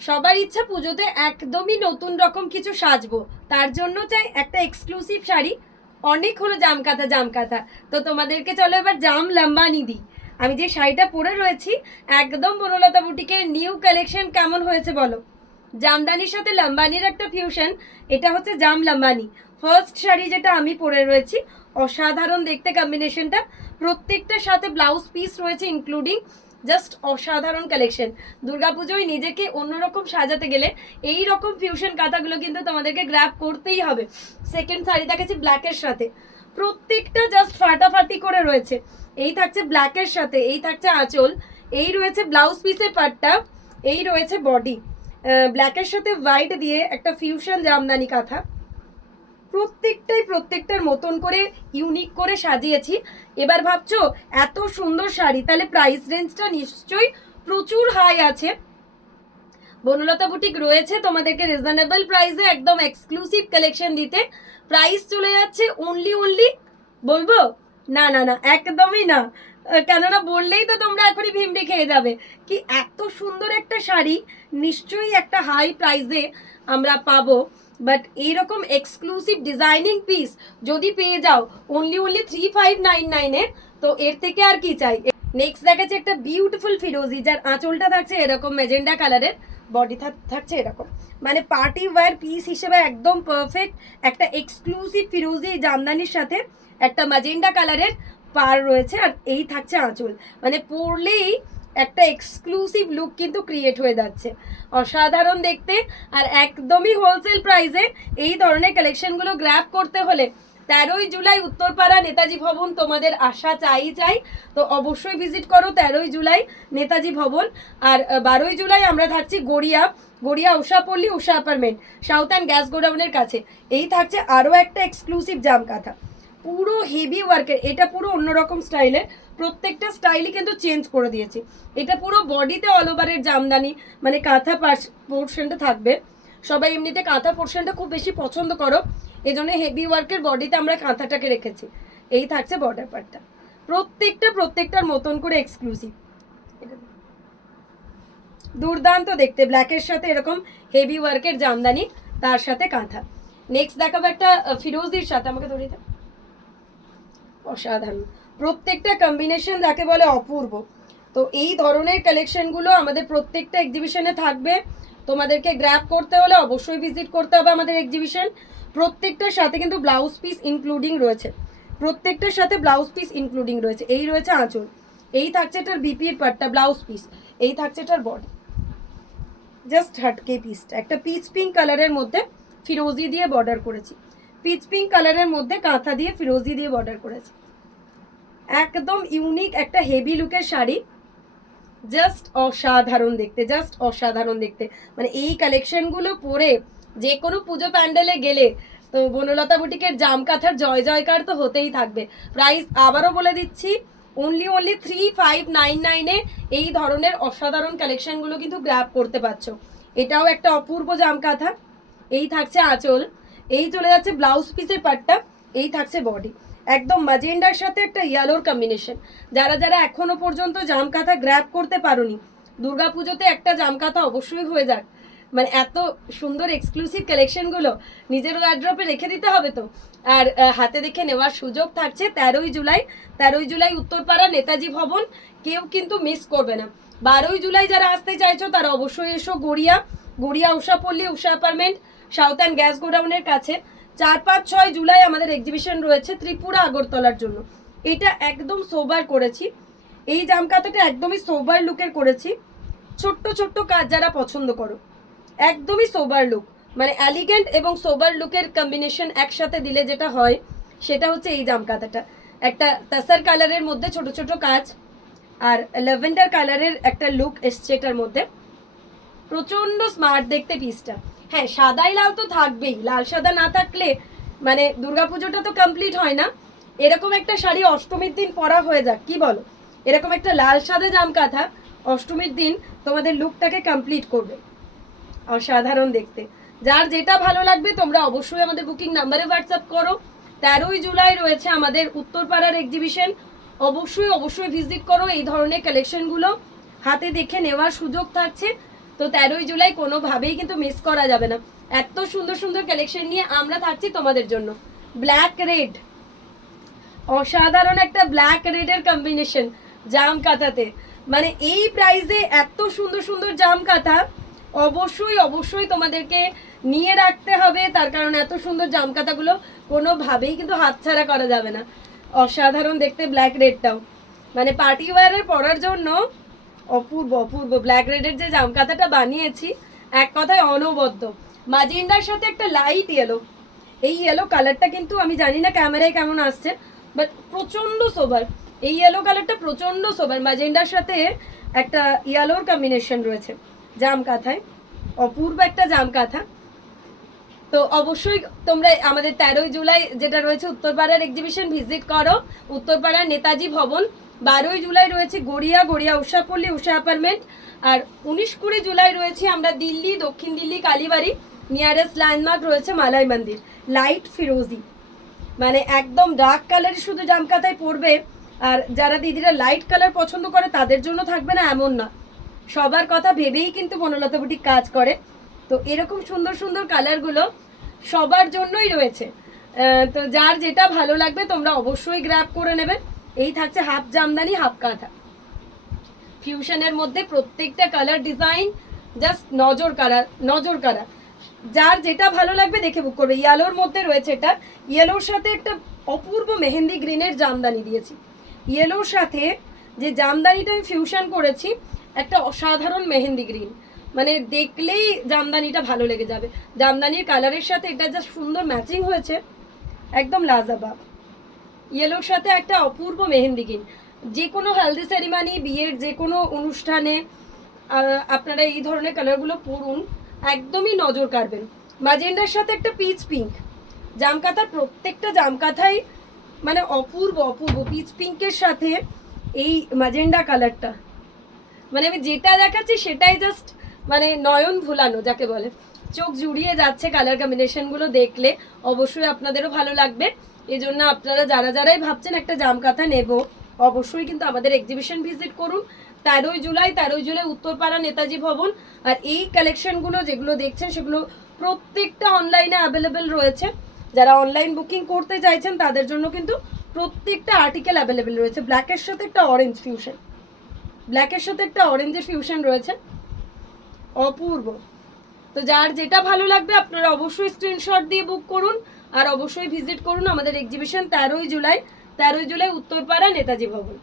সবার ইচ্ছা পুজোতে একদমই নতুন রকম কিছু সাজবো। তার জন্য চাই একটা এক্সক্লুসিভ শাড়ি। অনেক হলো জামকাথা জামকাথা তো তোমাদেরকে চলো এবার জাম লম্বানি দিই। আমি যে শাড়িটা পরে রয়েছি, একদম বনলতা বুটিকের নিউ কালেকশন কেমন হয়েছে বলো? জামদানির সাথে লম্বানির একটা ফিউশন এটা হচ্ছে জাম লম্বানি। ফার্স্ট শাড়ি যেটা আমি পরে রয়েছি, অসাধারণ দেখতে কম্বিনেশনটা প্রত্যেকটার সাথে ব্লাউজ পিস রয়েছে ইনক্লুডিং জাস্ট অসাধারণ কালেকশন দুর্গাপুজোয় নিজেকে অন্যরকম সাজাতে গেলে এই রকম ফিউশন কাঁথাগুলো কিন্তু তোমাদেরকে গ্র্যাব করতেই হবে। সেকেন্ড শাড়ি দেখাচ্ছি ব্ল্যাকের সাথে। প্রত্যেকটা জাস্ট ফাটাফাটি করে রয়েছে। এই থাকছে ব্ল্যাকের সাথে, এই থাকছে আঁচল, এই রয়েছে ব্লাউজ পিসের পাটটা, এই রয়েছে বডি ব্ল্যাকের সাথে হোয়াইট দিয়ে একটা ফিউশন জামদানি কাঁথা। প্রত্যেকটাই প্রত্যেকটার মতন করে ইউনিক করে সাজিয়েছি। এবার ভাবছ, এত সুন্দর শাড়ি, তাহলে প্রাইস রেঞ্জটা নিশ্চয়ই প্রচুর হাই আছে। বনলতা বুটিক রয়েছে তোমাদেরকে রিজনেবল প্রাইসে একদম এক্সক্লুসিভ কালেকশন দিতে। প্রাইস চলে যাচ্ছে অনলি অনলি বলব? না না না, একদমই না। কেননা বললেই তো তোমরা এখনই ভিমড়ি খেয়ে যাবে। কি এত সুন্দর একটা শাড়ি, নিশ্চয়ই একটা হাই প্রাইসে আমরা পাবো। বাট এইরকম এক্সক্লুসিভ ডিজাইনিং পিস যদি পেয়ে যাও only only three five nine নাইনে তো এর থেকে আর কি চাই? নেক্সট দেখাচ্ছে একটা বিউটিফুল ফিরোজি যার আঁচলটা থাকছে এরকম মেজেন্ডা কালারের বডি থাকছে এরকম। মানে পার্টি ওয়্যার পিস হিসেবে একদম পারফেক্ট একটা এক্সক্লুসিভ ফিরোজি জামদানির সাথে একটা ম্যাজেন্ডা কালারের পার রয়েছে আর এই থাকছে আঁচল। মানে পরলেই একটা এক্সক্লুসিভ লুক কিন্তু ক্রিয়েট হয়ে যাচ্ছে। অসাধারণ দেখতে আর একদমই হোলসেল প্রাইসে এই ধরনের কালেকশনগুলো গ্র্যাব করতে হলে তেরোই জুলাই উত্তরপাড়া নেতাজি ভবন তোমাদের আশা চাই চাই। তো অবশ্যই ভিজিট করো তেরোই জুলাই নেতাজি ভবন। আর বারোই জুলাই আমরা থাকছি Garia Garia Ushapalli Usha apartment south and gas গোডাউনের কাছে। এই থাকছে আরও একটা এক্সক্লুসিভ জাম কাঁথা পুরো হেভি ওয়ার্কের এটা পুরো অন্যরকম স্টাইলের প্রত্যেকটা স্টাইলই কিন্তু চেঞ্জ করে দিয়েছি। এটা পুরো বডিতে অল ওভারের জামদানি মানে কাঁথা পোর্শনটা থাকবে। সবাই এমনিতে কাঁথা পোর্শনটা খুব বেশি পছন্দ করো। এই জন্য হেভি ওয়ার্কের বডিতে আমরা কাঁথাটাকে রেখেছি। এই থাকছে বর্ডার পার্টটা প্রত্যেকটা, প্রত্যেকটার মতন করে এক্সক্লুসিভ দুর্দান্ত দেখতে ব্ল্যাকের সাথে এরকম হেভি ওয়ার্কের জামদানি, তার সাথে কাঁথা। নেক্সট দেখাবো একটা ফিরোজির সাথে, আমাকে ধরিয়ে দাও। অসাধারণ। প্রত্যেকটা কম্বিনেশন যাকে বলে অপূর্ব। তো এই ধরনের কালেকশনগুলো আমাদের প্রত্যেকটা এক্সিবিশনে থাকবে। তোমাদেরকে গ্র্যাব করতে হলে অবশ্যই ভিজিট করতে হবে আমাদের এক্সিবিশন প্রত্যেকটার সাথে কিন্তু ব্লাউজ পিস ইনক্লুডিং রয়েছে। প্রত্যেকটার সাথে ব্লাউজ পিস ইনক্লুডিং রয়েছে। এই রয়েছে আঁচল। এই থাকছে এটার বিপির পার্টটা ব্লাউজ পিস এই থাকছে এটার বডি জাস্ট হাটকে পিসটা একটা পিচ পিঙ্ক কালারের মধ্যে ফিরোজি দিয়ে বর্ডার করেছি। পিচ পিঙ্ক কালারের মধ্যে কাঁথা দিয়ে ফিরোজি দিয়ে বর্ডার করেছি। একদম ইউনিক একটা হেভি লুকের শাড়ি। জাস্ট অসাধারণ দেখতে জাস্ট অসাধারণ দেখতে। মানে এই কালেকশনগুলো পরে যে কোনো পুজো প্যান্ডেলে গেলে তো বনলতা বুটিকের জাম কাঁথার জয় জয়কার তো হতেই থাকবে। প্রাইস আবারও বলে দিচ্ছি only only three five nine নাইনে এই ধরনের অসাধারণ কালেকশনগুলো কিন্তু গ্র্যাব করতে পারছ। এটাও একটা অপূর্ব জাম কাঁথা। এই থাকছে আঁচল। এই চলে যাচ্ছে ব্লাউজ পিসের পাটটা এই থাকছে বডি একদম মাজেন্ডার সাথে একটা ইয়েলোর কম্বিনেশন যারা যারা এখনও পর্যন্ত জাম কাঁথা গ্র্যাব করতে পারোনি, দুর্গাপুজোতে একটা জাম কাঁথা অবশ্যই হয়ে যাক। মানে এত সুন্দর এক্সক্লুসিভ কালেকশনগুলো নিজের ওয়ার্ড্রপে রেখে দিতে হবে তো। আর হাতে দেখে নেওয়ার সুযোগ থাকছে তেরোই জুলাই। তেরোই জুলাই উত্তরপাড়া নেতাজি ভবন, কেউ কিন্তু মিস করবে না। বারোই জুলাই যারা আসতে চাইছো, তারা অবশ্যই এসো Garia Garia Ushapalli Usha apartment south and gas গোডাউনের কাছে চার পাঁচ ছয় জুলাই আমাদের এক্সিবিশন রয়েছে ত্রিপুরা আগরতলার জন্য। এটা একদম সোবার করেছি। এই জামকাতাটা একদমই সোবার লুকের করেছি। ছোট্ট ছোট্ট কাজ যারা পছন্দ করো। একদমই সোবার লুক মানে অ্যালিগেন্ট এবং সোবার লুকের কম্বিনেশন একসাথে দিলে যেটা হয়, সেটা হচ্ছে এই জামকাতাটা। একটা তাসার কালারের মধ্যে ছোট ছোট কাজ আর ল্যাভেন্ডার কালারের একটা লুক এসছে এটার মধ্যে। প্রচণ্ড স্মার্ট দেখতে পিসটা হ্যাঁ সাদাই লাল তো থাকবেই। লাল সাদা না থাকলে মানে দুর্গাপুজোটা তো কমপ্লিট হয় না। এরকম একটা শাড়ি অষ্টমীর দিন পরা হয়ে যাক, কি বলো? এরকম একটা লাল সাদা জাম কাঁথা অষ্টমীর দিন তোমাদের লুকটাকে কমপ্লিট করবে। অসাধারণ দেখতে। যার যেটা ভালো লাগবে তোমরা অবশ্যই আমাদের বুকিং নাম্বারে হোয়াটসঅ্যাপ করো। তেরোই জুলাই রয়েছে আমাদের উত্তরপাড়ার এক্সিবিশন অবশ্যই অবশ্যই ভিজিট করো এই ধরনের কালেকশনগুলো হাতে দেখে নেওয়ার সুযোগ থাকছে। তো তেরোই জুলাই কোনোভাবেই কিন্তু মিস করা যাবে না। এত সুন্দর সুন্দর কালেকশন নিয়ে আমরা থাকছি তোমাদের জন্য। ব্ল্যাক রেড অসাধারণ একটা ব্ল্যাক রেডের কম্বিনেশন জাম কাঁথাতে। মানে এই প্রাইসে এত সুন্দর সুন্দর জাম কাঁথা অবশ্যই অবশ্যই তোমাদেরকে নিয়ে রাখতে হবে। তার কারণ এত সুন্দর জাম কাঁথাগুলো কোনোভাবেই কিন্তু হাতছাড়া করা যাবে না। অসাধারণ দেখতে ব্ল্যাক রেডটাও মানে পার্টি ওয়ারের পরার জন্য অপূর্ব অপূর্ব। ব্ল্যাক রেডের যে জাম কাঁথাটা বানিয়েছি, এক কথায় অনবদ্য। মাজেন্ডার সাথে একটা লাইট ইয়েলো এই ইয়েলো কালারটা কিন্তু আমি জানি না ক্যামেরায় কেমন আসছে বাট প্রচণ্ড সোবার এই ইয়েলো কালারটা প্রচণ্ড সোবার মাজেন্ডার সাথে একটা ইয়েলোর কম্বিনেশন রয়েছে জাম কাঁথায় অপূর্ব একটা জাম কাঁথা তো অবশ্যই তোমরা আমাদের তেরোই জুলাই যেটা রয়েছে উত্তরপাড়ার এক্সিবিশন ভিজিট করো। উত্তরপাড়ার নেতাজি ভবন। বারোই জুলাই রয়েছে গড়িয়া গড়িয়া উষাপল্লী উষা অ্যাপার্টমেন্ট। আর উনিশ কুড়ি জুলাই রয়েছে আমরা দিল্লি, দক্ষিণ দিল্লি, কালীবাড়ি, নিয়ারেস্ট ল্যান্ডমার্ক রয়েছে মালাই মন্দির, লাইট ফিরোজি। মানে একদম ডার্ক কালারই শুধু জামকাতায় পরবে আর যারা দিদিরা লাইট কালার পছন্দ করে তাদের জন্য থাকবে না এমন না। সবার কথা ভেবেই কিন্তু বনলতা বুটিক কাজ করে। তো এরকম সুন্দর সুন্দর কালারগুলো সবার জন্যই রয়েছে। তো যার যেটা ভালো লাগবে তোমরা অবশ্যই গ্র্যাব করে নেবে। এই থাকছে হাফ জামদানি, হাফ কাঁথা। ফিউশনের মধ্যে প্রত্যেকটা কালার ডিজাইন জাস্ট নজর কাড়া নজর কাড়া। যার যেটা ভালো লাগবে দেখে বুক করবে। ইয়েলোর মধ্যে রয়েছে এটা। ইয়েলোর সাথে একটা অপূর্ব মেহেন্দি গ্রিনের জামদানি দিয়েছি। ইয়েলোর সাথে যে জামদানিটা আমি ফিউশন করেছি, একটা অসাধারণ মেহেন্দি গ্রিন মানে দেখলেই জামদানিটা ভালো লেগে যাবে। জামদানির কালারের সাথে এটা যা সুন্দর ম্যাচিং হয়েছে। একদম লাজাবাব। ইয়েলোর সাথে একটা অপূর্ব মেহেন্দি গ্রিন যে কোনো হেলদি সেরিমানি বিয়ের যে কোনো অনুষ্ঠানে আপনারা এই ধরনের কালারগুলো পরুন, একদমই নজর কাড়বেন। মাজেন্ডার সাথে একটা পিচ পিঙ্ক জামকাথার প্রত্যেকটা জামকাথাই মানে অপূর্ব অপূর্ব পিচ পিঙ্কের সাথে এই মাজেন্ডা কালারটা মানে আমি যেটা দেখাচ্ছি সেটাই জাস্ট মানে নয়ন ভুলানো, যাকে বলে। চোখ জুড়িয়ে যাচ্ছে কালার কম্বিনেশনগুলো দেখলে, অবশ্যই আপনাদেরও ভালো লাগবে। এই জন্য আপনারা যারা যারাই ভাবছেন একটা জাম কাঁথা নেব, অবশ্যই কিন্তু আমাদের এক্সিবিশন ভিজিট করুন। তেরোই জুলাই তেরোই জুলাই উত্তরপাড়া নেতাজি ভবন। আর এই কালেকশনগুলো যেগুলো দেখছেন, সেগুলো প্রত্যেকটা অনলাইনে অ্যাভেলেবেল রয়েছে। যারা অনলাইন বুকিং করতে চাইছেন, তাদের জন্য কিন্তু প্রত্যেকটা আর্টিকেল অ্যাভেলেবেল রয়েছে। ব্ল্যাকের সাথে একটা অরেঞ্জ ফিউশন ব্ল্যাকের সাথে একটা অরেঞ্জের ফিউশন রয়েছে। অপূর্ব। তো যার যেটা ভালো লাগবে, আপনারা অবশ্যই স্ক্রিনশট দিয়ে বুক করুন। আর অবশ্যই ভিজিট করুন আমাদের এক্সিবিশন তেরোই জুলাই তেরোই জুলাই উত্তরপাড়া নেতাজি ভবন।